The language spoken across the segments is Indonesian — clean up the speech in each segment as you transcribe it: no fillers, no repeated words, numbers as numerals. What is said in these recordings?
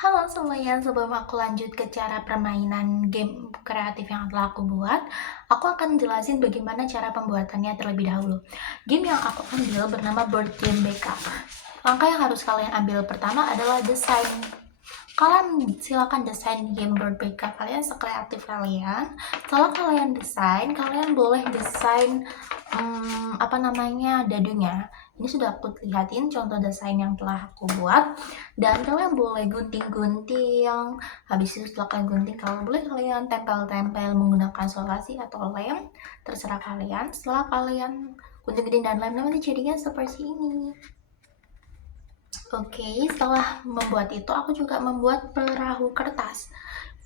Halo semuanya, sebelum aku lanjut ke cara permainan game kreatif yang telah aku buat, aku akan jelasin bagaimana cara pembuatannya terlebih dahulu. Game yang aku ambil bernama Board Game BK. Langkah yang harus kalian ambil pertama adalah desain. Kalian silakan desain game board BK kalian sekreatif kalian. Setelah kalian desain, kalian boleh desain dadunya. Ini sudah aku lihatin contoh desain yang telah aku buat, dan kalian boleh gunting-gunting. Habis itu setelah kalian gunting, kalau boleh kalian tempel-tempel menggunakan solasi atau lem, terserah kalian. Setelah kalian gunting-gunting dan lem, nanti jadinya seperti ini. Oke, setelah membuat itu aku juga membuat perahu kertas.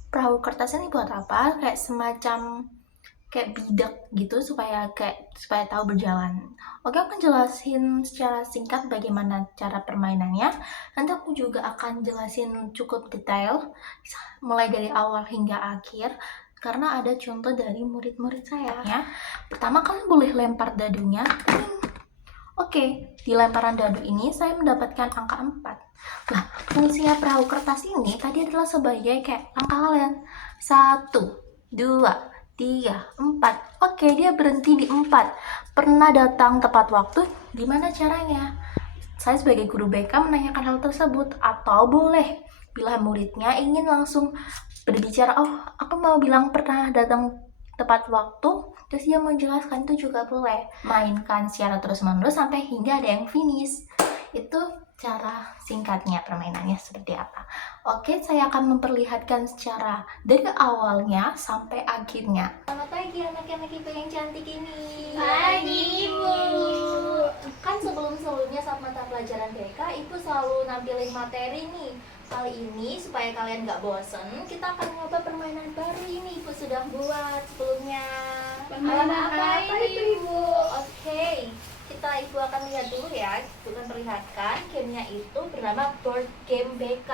Perahu kertas ini buat apa? Kayak semacam kayak bidak gitu supaya tahu berjalan. Oke, aku akan jelasin secara singkat bagaimana cara permainannya. Nanti aku juga akan jelasin cukup detail mulai dari awal hingga akhir karena ada contoh dari murid-murid saya ya. Pertama, kalian boleh lempar dadunya. Oke, di lemparan dadu ini saya mendapatkan angka 4. Nah, fungsinya perahu kertas ini tadi adalah sebagai kayak angka kalian. 1, 2, 3, 4. Oke, dia berhenti di 4. Pernah datang tepat waktu? Gimana caranya? Saya sebagai guru BK menanyakan hal tersebut. Atau boleh, bila muridnya ingin langsung berbicara, oh aku mau bilang pernah datang tepat waktu, terus dia menjelaskan, itu juga boleh. Mainkan secara terus-menerus sampai hingga ada yang finish. Itu cara singkatnya permainannya seperti apa. Oke, saya akan memperlihatkan secara dari awalnya sampai akhirnya. Selamat pagi anak-anak IPA yang cantik ini. Pagi, Ibu. Kan sebelumnya saat mata pelajaran BK Ibu selalu nampilin materi nih. Kali ini supaya kalian gak bosen, kita akan nyoba permainan baru ini Ibu sudah buat sebelumnya. Permainan apa itu, Ibu? Oke, Ibu akan lihat dulu ya. Ibu akan perlihatkan gamenya itu bernama Board Game BK.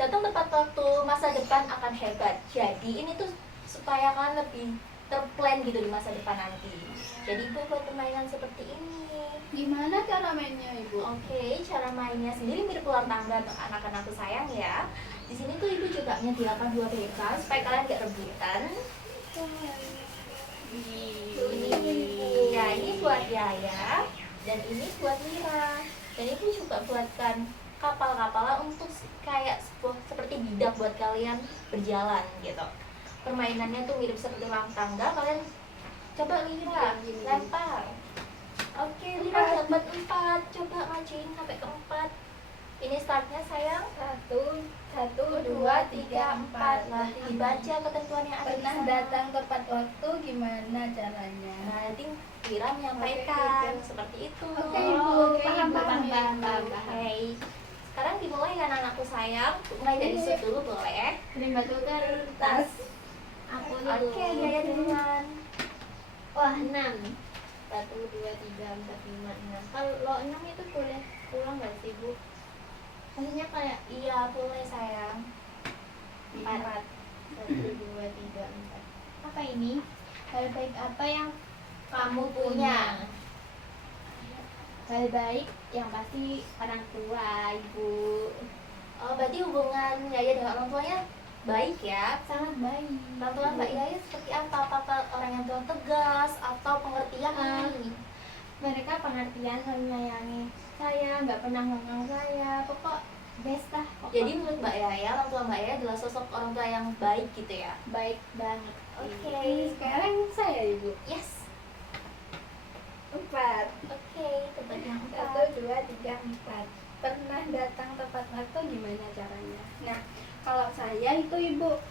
Datang tepat waktu, masa depan akan hebat. Jadi ini tuh supaya kalian lebih terplan gitu di masa depan nanti. Jadi Ibu buat permainan seperti ini. Gimana cara mainnya, Ibu? Oke, cara mainnya sendiri mirip ular tangga untuk anak-anakku sayang ya. Di sini tuh Ibu juga menyediakan 2 BK supaya kalian gak rebutan. Ya, ini buat Yaya dan ini buat Mira. Dan Ibu juga buatkan kapal-kapalan untuk kayak seperti bidak buat kalian berjalan gitu. Permainannya tuh mirip seperti ular tangga. Kalian coba Mira lempar. Oke, Lina dapat 4. Coba majuin sampai ke 4. Ini startnya sayang. 1, 2, 3, 4. Nah, dibaca ketentuan yang ada di Pernah sana. datang tepat waktu, gimana caranya? Nah, nanti Mira menyampaikan seperti itu. Oke, Ibu. Paham. Oke. Sekarang dimulai kan anakku sayang. Mulai dari sud dulu boleh. Batu kertas. Aku dulu. Oke, Yaya duluan. Wah, 6. 1, 2, 3, 4, 5, 6. Kalau 6 itu boleh pulang nggak sih, Bu? Maksudnya kayak Iya, boleh sayang. 4. 1, 2, 3, 4. Apa ini? Hal baik apa yang kamu punya? Hal baik yang pasti orang tua, Ibu. Oh, berarti hubungan Yaya dengan orang tuanya baik ya? Sangat baik. Orang tua Mbak Yaya seperti apa? Apakah orang yang tua tegas atau pengertian nih? Mereka pengertian, selalu menyayangi saya, nggak pernah ngomong saya, pokok best lah. Jadi menurut Mbak Yaya, orang tua Mbak Yaya adalah sosok orang tua yang baik gitu ya? Baik banget. Oke. Sekarang saya, Ibu. Yes. 4. Oke, tebak yang 1, 4. 2, 3, 4. Pernah datang tepat waktu, gimana caranya? Nah, kalau saya itu, Ibu,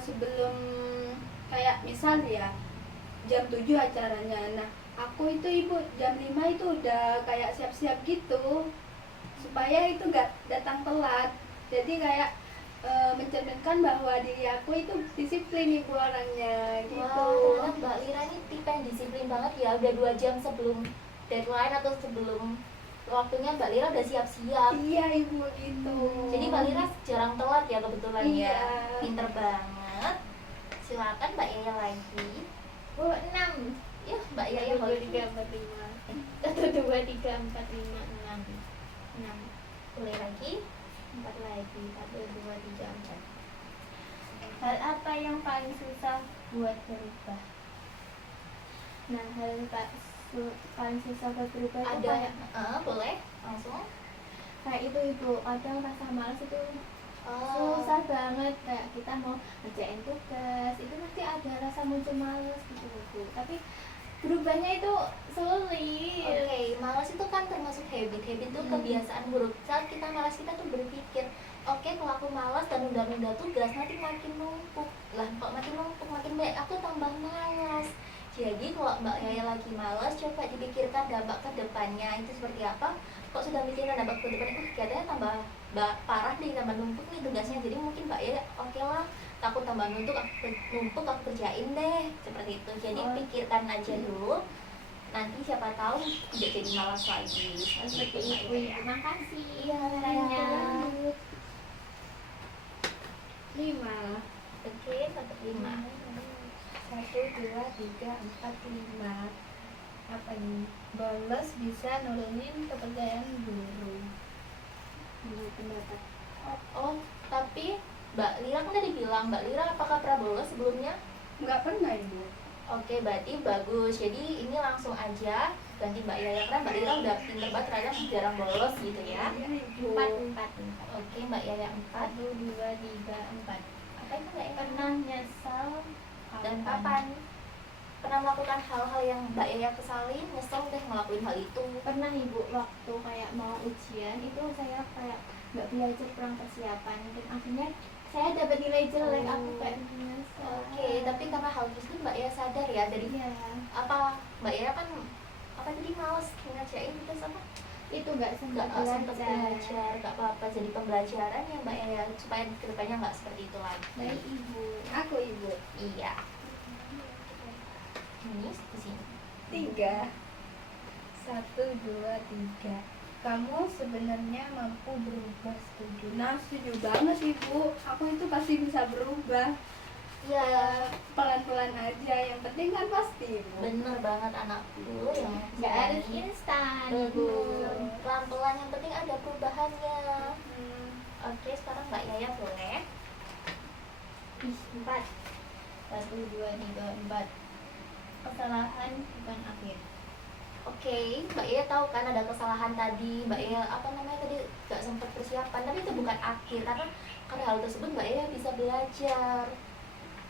sebelum kayak misal ya jam 7 acaranya. Nah, aku itu, Ibu, jam 5 itu udah kayak siap-siap gitu supaya itu gak datang telat. Jadi kayak mencerminkan bahwa diri aku itu disiplin, Ibu, orangnya gitu. Wah, ternyata Mbak Lira ini tipe yang disiplin banget ya. Udah 2 jam sebelum deadline atau sebelum waktunya Mbak Lira udah siap-siap. Iya, Ibu, gitu. Jadi Mbak Lira jarang telat ya kebetulan ya. Iya. Pinter banget. Silakan Mbak Yaya lagi. Bu, 6. Ya, Mbak Yaya 1, 2, lagi. 3, 4, 5. 1, 2, 3, 4, 5, 6. 6. Boleh lagi. 4 lagi. 1, 2, 3, 4. Hal apa yang paling susah buat berubah? Nah, paling susah buat berubah itu Ada kayak, boleh langsung. kayak itu Ibu, kadang rasa malas itu Oh, susah banget. Kayak kita mau ngerjain tugas itu pasti ada rasa muncul malas gitu Bu, tapi berubahnya itu sulit. oke, malas itu kan termasuk habit. Habit itu kebiasaan buruk. Saat kita malas, kita tuh berpikir, oke, kalau aku malas dan nunda-nunda tugas, nanti makin numpuk. Lah, kok makin numpuk, makin banyak, aku tambah malas. Jadi kalau Mbak Yaya lagi malas, coba dipikirkan dampak ke depannya itu seperti apa. Kok sudah mikirkan dampak ke depannya, katanya tambah parah nih, tambah numpuk nih tugasnya. Jadi mungkin Mbak Yaya, oke lah, takut tambah numpuk, aku kerjain deh, seperti itu. Jadi pikirkan aja dulu, nanti siapa tahu tidak jadi malas lagi. Seperti itu. Terima kasih. Iya, Sarannya. 5. Oke, 1, 5. 1, 2, 3, 4, 5. Apa ini? Bolos bisa nurunin kepercayaan guru. Menurut pendapat. Oh, tapi Mbak Lira kan tadi bilang, Mbak Lira apakah pernah bolos sebelumnya? Nggak pernah Ibu. Oke, berarti bagus. Jadi ini langsung aja ganti Mbak Yaya, karena Mbak Lira udah pinter banget ternyata jarang bolos gitu ya. Iya, Ibu. 4. Oke, Mbak Yaya 4. 1, 2, 3, 4. Apa itu Mbak Yaya? Pernah nyesal Dan kapan? Pernah melakukan hal-hal yang Mbak Yaya kesalin, nyesel deh ngelakuin hal itu? Pernah Ibu, waktu kayak mau ujian itu saya kayak nggak belajar, kurang persiapan, dan akhirnya saya dapat nilai jelek. Aku kayak nyesel. Oke, tapi karena hal tersebut Mbak Yaya sadar ya dari Iya, apa Mbak Yaya kan apa tadi males ngerjain itu sama itu nggak sempat nggak sempat belajar. belajar, nggak apa-apa, jadi pembelajaran ya Mbak Yaya supaya kedepannya nggak seperti itu lagi. Baik Ibu. Aku Ibu. Iya. Ini di sini. 3. 1, 2, 3. Kamu sebenarnya mampu berubah, setuju? Nah, setuju banget Ibu. Aku itu pasti bisa berubah. Ya, pelan-pelan aja. Yang penting kan pasti Ibu. Bener banget anakku yang Nggak harus instan Ibu. betul, pelan-pelan, yang penting ada perubahannya. Hmm. Oke, sekarang Mbak Yaya boleh. 4. 1, 2, 3, 4. Kesalahan bukan akhir. Oke, Mbak Yaya tahu kan ada kesalahan tadi, Mbak Yaya apa namanya tadi nggak sempat persiapan, tapi itu bukan akhir, karena hal tersebut Mbak Yaya bisa belajar.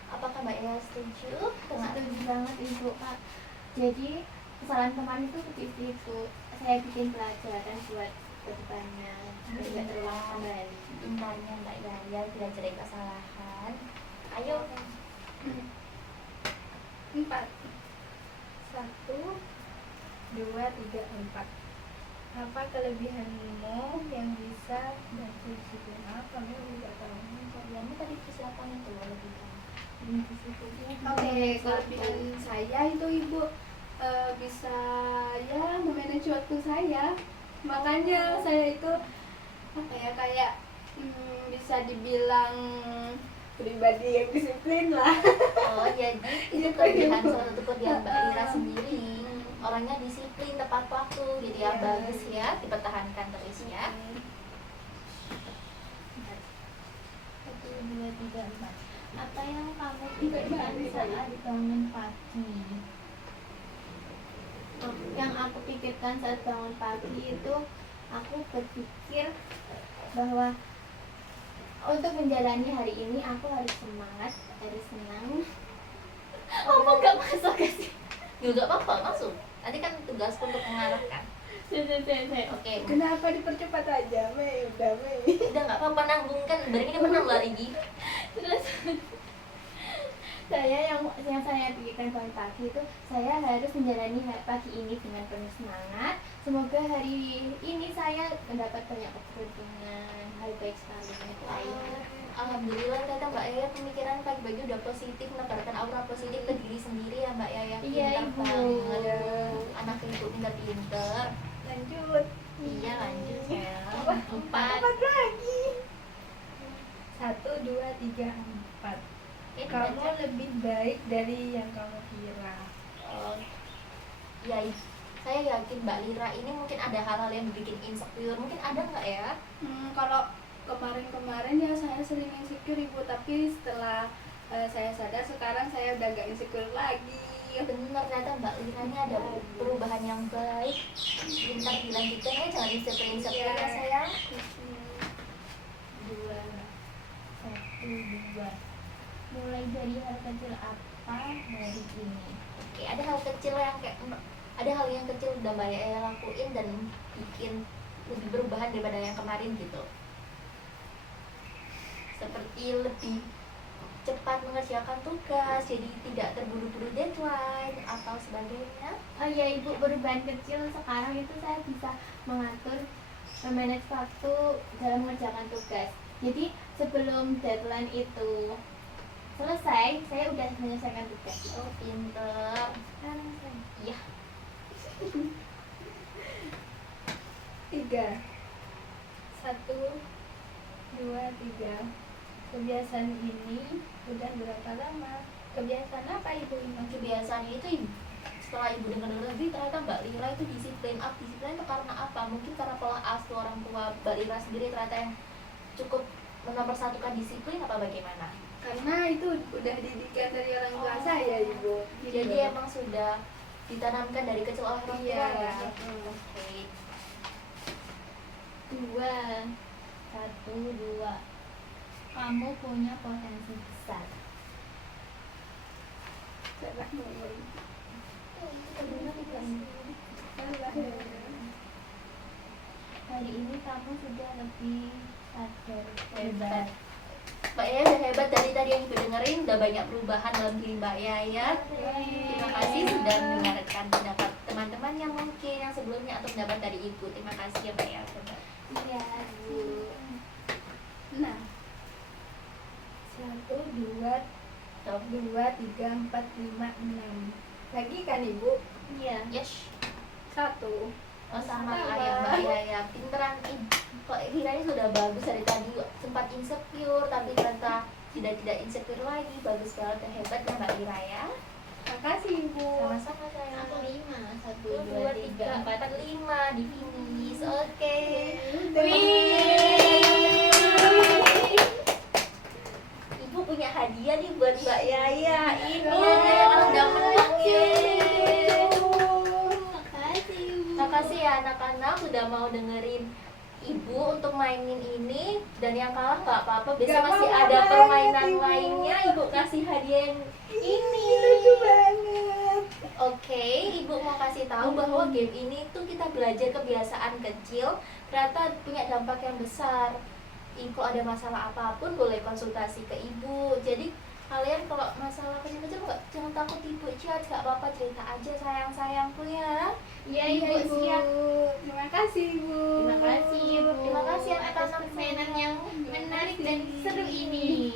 Apakah Mbak Yaya setuju dengan Setuju banget Ibu, Kak. Jadi kesalahan kemarin itu seperti itu, saya bikin pelajaran buat kedepannya supaya tidak terulang kembali. pintarnya Mbak Yaya belajar dari kesalahan? Ayo. 4. 1, 2, 3, 4. Apa kelebihanmu yang bisa bantu disiplin? Kamu udah tahu. Kalianmu tadi persiapan itu lebih kan? Oke, kelebihan saya itu Ibu bisa ya memanage waktu saya. Makanya saya itu apa ya, kayak bisa dibilang pribadi yang disiplin lah. Oh, jadi itu kelebihan, salah satu kelebihan Mbak Lira sendiri. Orangnya disiplin, tepat waktu gitu ya. Iya. Bagus ya, dipertahankan terus ya. 1, 2, 3, 4. Apa yang kamu pikirkan saat bangun pagi? Yang aku pikirkan saat bangun pagi itu, aku berpikir bahwa untuk menjalani hari ini aku harus semangat, harus senang. Kamu nggak masuk ke sini? Ya nggak apa-apa, masuk. Nanti kan tugas untuk mengarahkan. Oke, Kenapa dipercepat aja, Mei? Udah, Mei. udah nggak apa-apa, nanggung kan. Barang ini menang lagi. Terus yang saya pikirkan bangun pagi itu, saya harus menjalani pagi ini dengan penuh semangat. Semoga hari ini saya mendapat banyak keberuntungan, hal baik sekali untuk saya. Alhamdulillah ternyata Mbak Yaya pemikiran pagi-pagi udah positif, menebarkan aura positif ke diri sendiri ya Mbak Yaya. Iya, Pintar Ibu. banget. Anak ibu pintar-pintar. Lanjut. Iya, lanjut ya. Apa? 4. 4 lagi. 1, 2, 3, 4. Kamu lebih baik dari yang kamu kira. Ya, saya yakin Mbak Lira ini mungkin ada hal-hal yang bikin insecure. Mungkin ada nggak ya? Kalau kemarin-kemarin ya saya sering insecure ibu, tapi setelah saya sadar sekarang saya udah gak insecure lagi. Benar, ternyata Mbak Lira ini ada perubahan yang baik. Bentar dilanjutkan ya, jangan insecure ya sayang. Dua, satu, dua. Mulai dari hal kecil apa hari ini? Oke, ada hal kecil yang ada hal yang kecil udah Mbak Yaya lakuin dan bikin lebih perubahan daripada yang kemarin gitu. Seperti lebih cepat mengerjakan tugas, jadi tidak terburu-buru deadline atau sebagainya. Oh ya ibu, perubahan kecil sekarang itu saya bisa mengatur memanage waktu dalam mengerjakan tugas. Jadi sebelum deadline itu selesai, saya udah menyelesaikan tugas. Oh pinter. Iya. 3 1 2 3. Kebiasaan ini udah berapa lama? Kebiasaan apa ibu ini? Kebiasaan itu setelah ibu dengar lagi ternyata Mbak Lira itu disiplin. Disiplin itu karena apa? Mungkin karena pola asuh orang tua Mbak Lira sendiri ternyata yang cukup menomorsatukan disiplin apa bagaimana? Karena itu udah didikan dari orang tua saya ibu. Jadi emang sudah ditanamkan dari kecil oleh orang tua Iya. ya. Oke. Dua, satu, dua. Kamu punya potensi besar. Salah ngomong. Hari ini kamu sudah lebih sadar. Hebat. Mbak Yaya udah hebat, dari tadi yang ibu dengerin udah banyak perubahan dalam diri Mbak Yaya. Terima kasih sudah mendengarkan pendapat teman-teman yang mungkin yang sebelumnya atau pendapat dari ibu. Terima kasih ya Mbak Yaya. Iya bu. Nah, 1 2 2 3 4 5 6. Lagi kan ibu? Iya. Yes. 1. Oh sama kayak Mbak Yaya, pinteran kok kiranya sudah bagus dari tadi sempat insecure tapi ternyata tidak insecure lagi, bagus banget, hebatnya Mbak Ira ya. Makasih ibu. Sama-sama sayang. Aku 5, 1, 2, 2, 3, 3, 4, 4. 5 di finish. Oke. Wih. Ibu punya hadiah nih buat Mbak Yaya. Ini hadiah yang udah menang ya. Makasih. Makasih ya anak-anak sudah mau dengerin ibu untuk mainin ini, dan yang kalah nggak apa-apa, biasa Nggak masih apa-apa ada banget, permainan Ibu. lainnya. Ibu kasih hadiah yang ini. Lucu banget. Oke, ibu mau kasih tahu bahwa game ini tuh kita belajar kebiasaan kecil, ternyata punya dampak yang besar. Ibu ada masalah apapun boleh konsultasi ke ibu. Jadi kalian kalau masalah kecil-kecil jangan takut ibu chat, nggak apa-apa, cerita aja sayang-sayangku ya. Iya Iya, ibu, siap. Terima kasih ibu. Terima kasih ibu. Terima kasih atas anak-anak permainan semua. yang menarik dan seru ini.